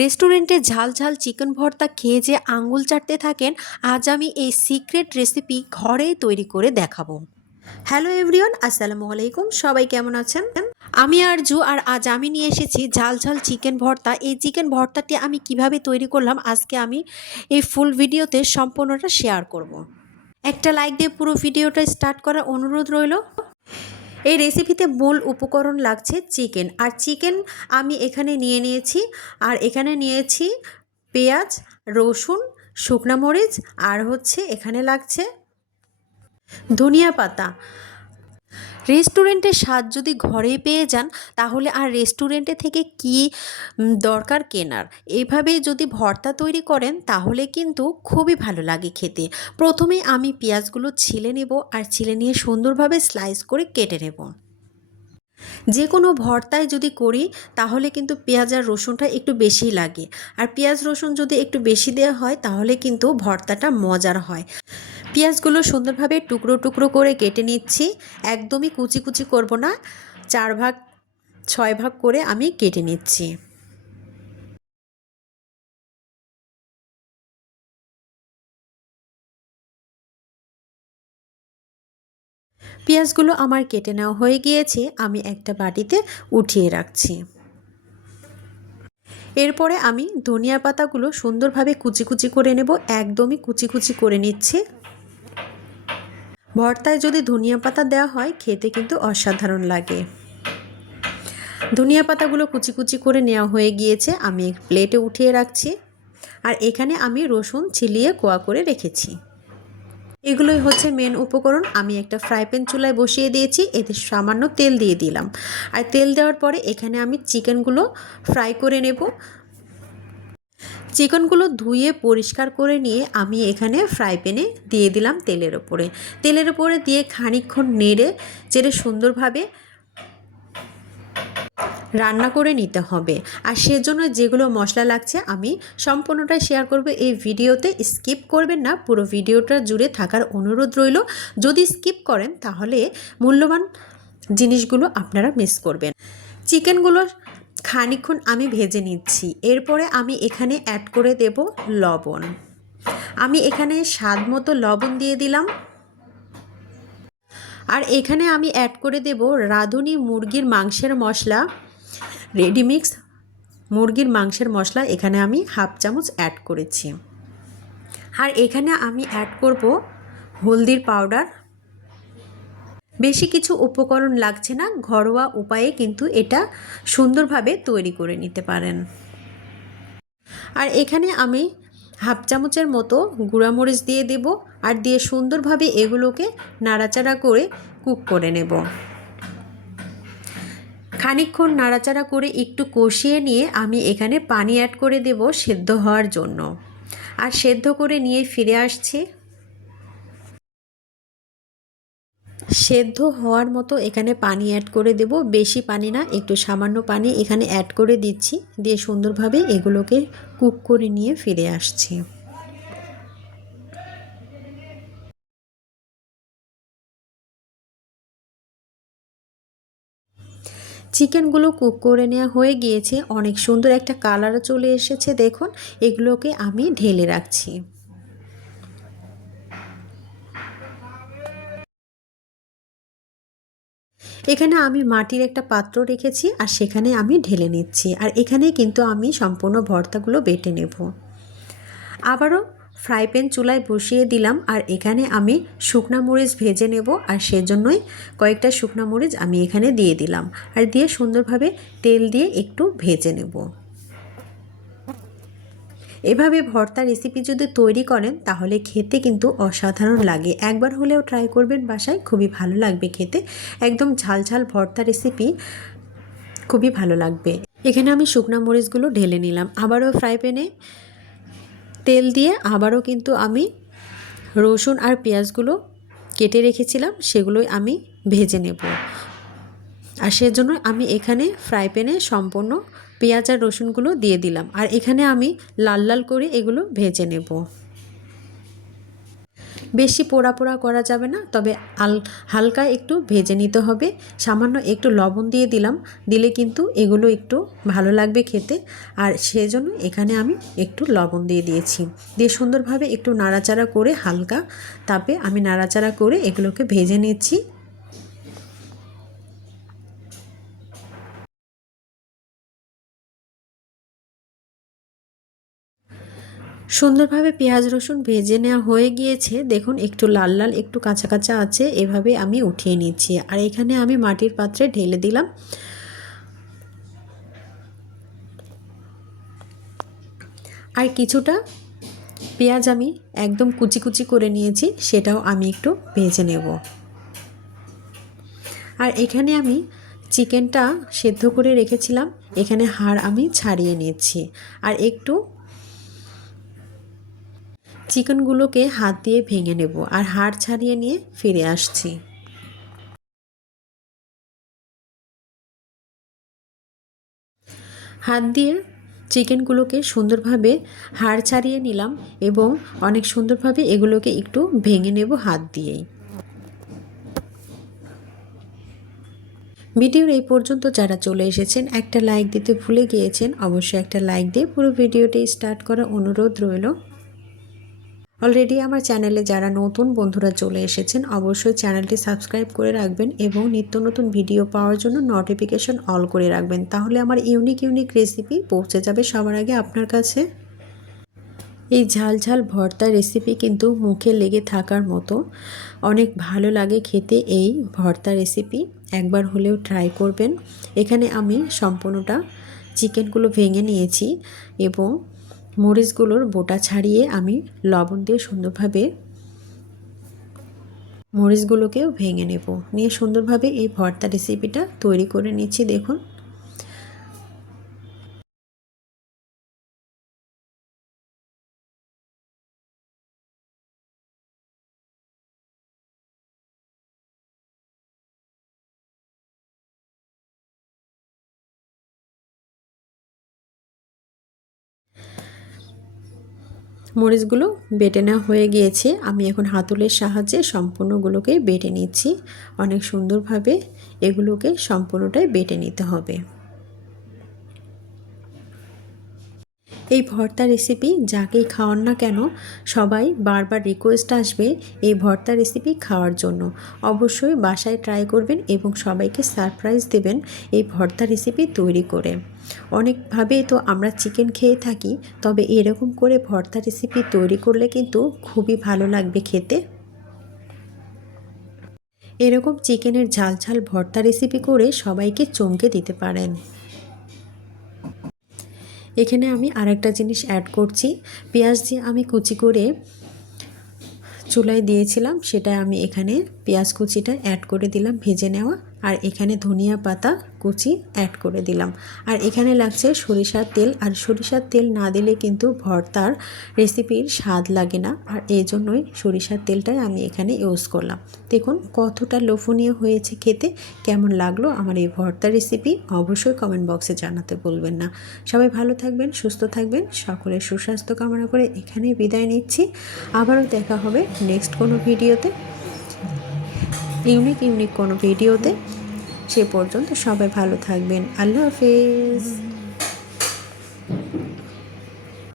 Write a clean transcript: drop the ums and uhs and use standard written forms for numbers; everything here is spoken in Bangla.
রেস্টুরেন্টে ঝাল ঝাল চিকেন ভর্তা খেয়ে যে আঙ্গুল চাটতে থাকেন, আজ আমি এই সিক্রেট রেসিপি ঘরেই তৈরি করে দেখাবো। হ্যালো এভরিওয়ান, আসসালামু আলাইকুম। সবাই কেমন আছেন? আমি আরজু, আর আজ আমি নিয়ে এসেছি ঝাল ঝাল চিকেন ভর্তা। এই চিকেন ভর্তাটি আমি কিভাবে তৈরি করলাম আজকে আমি এই ফুল ভিডিওতে সম্পূর্ণটা শেয়ার করব। একটা লাইক দিয়ে পুরো ভিডিওটা স্টার্ট করার অনুরোধ রইল। এই রেসিপিতে মূল উপকরণ লাগছে চিকেন, আর চিকেন আমি এখানে নিয়ে নিয়েছি। আর এখানে নিয়েছি পেঁয়াজ, রসুন, শুকনা মরিচ, আর এখানে লাগছে ধনিয়া পাতা। রেস্টুরেন্টের স্বাদ যদি ঘরেই পেয়ে যান, তাহলে আর রেস্টুরেন্টে থেকে কি দরকার কেনার। এইভাবে যদি ভর্তা তৈরি করেন তাহলে কিন্তু খুবই ভালো লাগে খেতে। প্রথমে আমি পেঁয়াজগুলো ছিলে নেব, আর ছিলে নিয়ে সুন্দরভাবে স্লাইস করে কেটে নেব। যে কোনো ভর্তায় যদি করি তাহলে কিন্তু পেঁয়াজ আর রসুনটা একটু বেশি লাগে, আর পেঁয়াজ রসুন যদি একটু বেশি দেওয়া হয় তাহলে কিন্তু ভর্তাটা মজার হয়। পেঁয়াজগুলো সুন্দরভাবে টুকরো টুকরো করে কেটে নিচ্ছি। একদমই কুচি কুচি করব না, 4 ভাগ 6 ভাগ করে আমি কেটে নিচ্ছি। পেঁয়াজগুলো আমার কেটে নেওয়া হয়ে গিয়েছে, আমি একটা বাটিতে উঠিয়ে রাখছি। এরপরে আমি ধনিয়া পাতাগুলো সুন্দরভাবে কুচি কুচি করে নেব, একদমই কুচি কুচি করে নিচ্ছি। ভর্তায় যদি ধনিয়া পাতা দেওয়া হয় খেতে কিন্তু অসাধারণ লাগে। ধনিয়া পাতাগুলো কুচি কুচি করে নেওয়া হয়ে গিয়েছে, আমি প্লেটে উঠিয়ে রাখছি। আর এখানে আমি রসুন ছিলিয়ে কোয়া করে রেখেছি। এগুলোই হচ্ছে মেন উপকরণ। আমি একটা ফ্রাই প্যান চুলায় বসিয়ে দিয়েছি, এতে সামান্য তেল দিয়ে দিলাম। আর তেল দেওয়ার পরে এখানে আমি চিকেনগুলো ফ্রাই করে নেব। চিকেনগুলো ধুয়ে পরিষ্কার করে নিয়ে আমি এখানে ফ্রাই প্যানে দিয়ে দিলাম তেলের ওপরে দিয়ে খানিকক্ষণ নেড়ে চেড়ে সুন্দরভাবে রান্না করে নিতে হবে। আর সেজন্য যেগুলো মশলা লাগছে আমি সম্পূর্ণটাই শেয়ার করব এই ভিডিওতে। স্কিপ করবেন না, পুরো ভিডিওটা জুড়ে থাকার অনুরোধ রইল। যদি স্কিপ করেন তাহলে মূল্যবান জিনিসগুলো আপনারা মিস করবেন। চিকেনগুলো খানিকক্ষণ আমি ভেজে নিচ্ছি। এরপরে আমি এখানে অ্যাড করে দেব লবণ। আমি এখানে স্বাদ মতো লবণ দিয়ে দিলাম। আর এখানে আমি অ্যাড করে দেব রাঁধুনি মুরগির মাংসের মশলা, রেডিমিক্স মুরগির মাংসের মশলা। এখানে আমি হাফ চামচ অ্যাড করেছি। আর এখানে আমি অ্যাড করব হলদির পাউডার। বেশি কিছু উপকরণ লাগছে না, ঘরোয়া উপায়ে কিন্তু এটা সুন্দরভাবে তৈরি করে নিতে পারেন। আর এখানে আমি হাফ চামচের মতো গুঁড়ামরিচ দিয়ে দেব, আর দিয়ে সুন্দরভাবে এগুলোকে নাড়াচাড়া করে কুক করে নেব। খানিকক্ষণ নাড়াচাড়া করে একটু কষিয়ে নিয়ে আমি এখানে পানি অ্যাড করে দেব সেদ্ধ হওয়ার জন্য। আর সেদ্ধ করে নিয়ে ফিরে আসছি। সেদ্ধ হওয়ার মতো এখানে পানি অ্যাড করে দেব, বেশি পানি না, একটু সামান্য পানি এখানে অ্যাড করে দিচ্ছি। দিয়ে সুন্দরভাবে এগুলোকে কুক করে নিয়ে ফিরে আসছি। চিকেনগুলো কুক করে নেওয়া হয়ে গিয়েছে, অনেক সুন্দর একটা কালারও চলে এসেছে দেখুন। এগুলোকে আমি ঢেলে রাখছি। এখানে আমি মাটির একটা পাত্র রেখেছি, আর সেখানে আমি ঢেলে নিচ্ছি। আর এখানে কিন্তু আমি সম্পূর্ণ ভর্তাগুলো বেটে নেব। আবারও ফ্রাই প্যান চুলায় বসিয়ে দিলাম, আর এখানে আমি শুকনা মরিচ ভেজে নেব। আর সেজন্যই কয়েকটা শুকনা মরিচ আমি এখানে দিয়ে দিলাম, আর দিয়ে সুন্দরভাবে তেল দিয়ে একটু ভেজে নেব। এভাবে ভর্তা রেসিপি যদি তৈরি করেন তাহলে খেতে কিন্তু অসাধারণ লাগে। একবার হলেও ট্রাই করবেন বাসায়, খুবই ভালো লাগবে খেতে। একদম ঝাল ঝাল ভর্তা রেসিপি, খুবই ভালো লাগবে। এখানে আমি শুকনা মরিচগুলো ঢেলে নিলাম। আবারও ফ্রাই প্যানে তেল দিয়ে আবারও কিন্তু আমি রসুন আর পেঁয়াজগুলো কেটে রেখেছিলাম, সেগুলোই আমি ভেজে নেব। আর সেজন্য আমি এখানে ফ্রাই প্যানে সম্পূর্ণ পেঁয়াজ আর রসুনগুলো দিয়ে দিলাম, আর এখানে আমি লাল লাল করে এগুলো ভেজে নেব। বেশি পোড়া পোড়া করা যাবে না, তবে হালকা একটু ভেজে নিতে হবে। সামান্য একটু লবণ দিয়ে দিলাম, দিলে কিন্তু এগুলো একটু ভালো লাগবে খেতে। আর সেজন্য এখানে আমি একটু লবণ দিয়ে দিয়েছি, দিয়ে সুন্দরভাবে একটু নাড়াচাড়া করে হালকা তাপে আমি নাড়াচাড়া করে এগুলোকে ভেজে নিচ্ছি। সুন্দরভাবে পেঁয়াজ রসুন ভেজে নেওয়া হয়ে গিয়েছে, দেখুন একটু লাল লাল একটু কাঁচা কাঁচা আছে, এভাবে আমি উঠিয়ে নিচ্ছি। আর এখানে আমি মাটির পাত্রে ঢেলে দিলাম। আর কিছুটা পেঁয়াজ আমি একদম কুচি কুচি করে নিয়েছি, সেটাও আমি একটু ভেজে নেব। আর এখানে আমি চিকেনটা সেদ্ধ করে রেখেছিলাম, এখানে হাড় আমি ছাড়িয়ে নিচ্ছি। আর একটু চিকেনগুলোকে হাত দিয়ে ভেঙে নেব, আর হাড় ছাড়িয়ে নিয়ে ফিরে আসছি। হাত দিয়ে চিকেনগুলোকে সুন্দরভাবে হাড় ছাড়িয়ে নিলাম এবং অনেক সুন্দরভাবে এগুলোকে একটু ভেঙে নেব হাত দিয়েই। ভিডিওর এই পর্যন্ত যারা চলে এসেছেন, একটা লাইক দিতে ভুলে গিয়েছেন, অবশ্যই একটা লাইক দিয়ে পুরো ভিডিওটি স্টার্ট করার অনুরোধ রইল। অলরেডি আমার চ্যানেলে যারা নতুন বন্ধুরা চলে এসেছেন, অবশ্যই চ্যানেলটি সাবস্ক্রাইব করে রাখবেন এবং নিত্য নতুন ভিডিও পাওয়ার জন্য নোটিফিকেশন অল করে রাখবেন, তাহলে আমার ইউনিক রেসিপি পৌঁছে যাবে সবার আগে আপনার কাছে। এই ঝাল ঝাল ভর্তা রেসিপি কিন্তু মুখে লেগে থাকার মতো, অনেক ভালো লাগে খেতে এই ভর্তা রেসিপি, একবার হলেও ট্রাই করবেন। এখানে আমি সম্পূর্ণটা চিকেনগুলো ভেঙে নিয়েছি এবং মরিচগুলোর বোটা ছাড়িয়ে আমি লবণ দিয়ে সুন্দরভাবে মরিচগুলোকেও ভেঙে নেব, নিয়ে সুন্দরভাবে এই ভর্তা রেসিপিটা তৈরি করে নিচ্ছি। দেখুন মরিচগুলো বেটে নেওয়া হয়ে গিয়েছে, আমি এখন হাতলের সাহায্যে সম্পূর্ণগুলোকে বেটে নিচ্ছি। অনেক সুন্দরভাবে এগুলোকে সম্পূর্ণটাই বেটে নিতে হবে। এই ভর্তা রেসিপি যাকেই খাওয়ান না কেন, সবাই বারবার রিকোয়েস্ট আসবে এই ভর্তা রেসিপি খাওয়ার জন্য। অবশ্যই বাসায় ট্রাই করবেন এবং সবাইকে সারপ্রাইজ দেবেন এই ভর্তা রেসিপি তৈরি করে। অনেকভাবেই তো আমরা চিকেন খেয়ে থাকি, তবে এরকম করে ভর্তা রেসিপি তৈরি করলে কিন্তু খুবই ভালো লাগবে খেতে। এরকম চিকেনের ঝাল ঝাল ভর্তা রেসিপি করে সবাইকে চমকে দিতে পারেন। এখানে আমি আরেকটা জিনিস অ্যাড করছি, পেঁয়াজ দিয়ে আমি কুচি করে চুলায় দিয়েছিলাম, সেটা আমি এখানে পেঁয়াজ কুচিটা অ্যাড করে দিলাম ভেজে নেওয়া। আর এখানে ধনিয়া পাতা কুচি অ্যাড করে দিলাম। আর এখানে লাগছে সরিষার তেল, আর সরিষার তেল না দিলে কিন্তু ভর্তার রেসিপির স্বাদ লাগে না, আর এই জন্যই সরিষার তেলটাই আমি এখানে ইউজ করলাম। দেখুন কতটা লোভনীয় হয়েছে খেতে। কেমন লাগলো আমার এই ভর্তা রেসিপি অবশ্যই কমেন্ট বক্সে জানাতে ভুলবেন না। সবাই ভালো থাকবেন, সুস্থ থাকবেন, সকলের সুস্বাস্থ্য কামনা করে এখানেই বিদায় নিচ্ছি। আবারও দেখা হবে নেক্সট কোনো ভিডিওতে, ইউনিক কোনো ভিডিওতে। সে পর্যন্ত সবাই ভালো থাকবেন। আল্লাহ হাফেজ।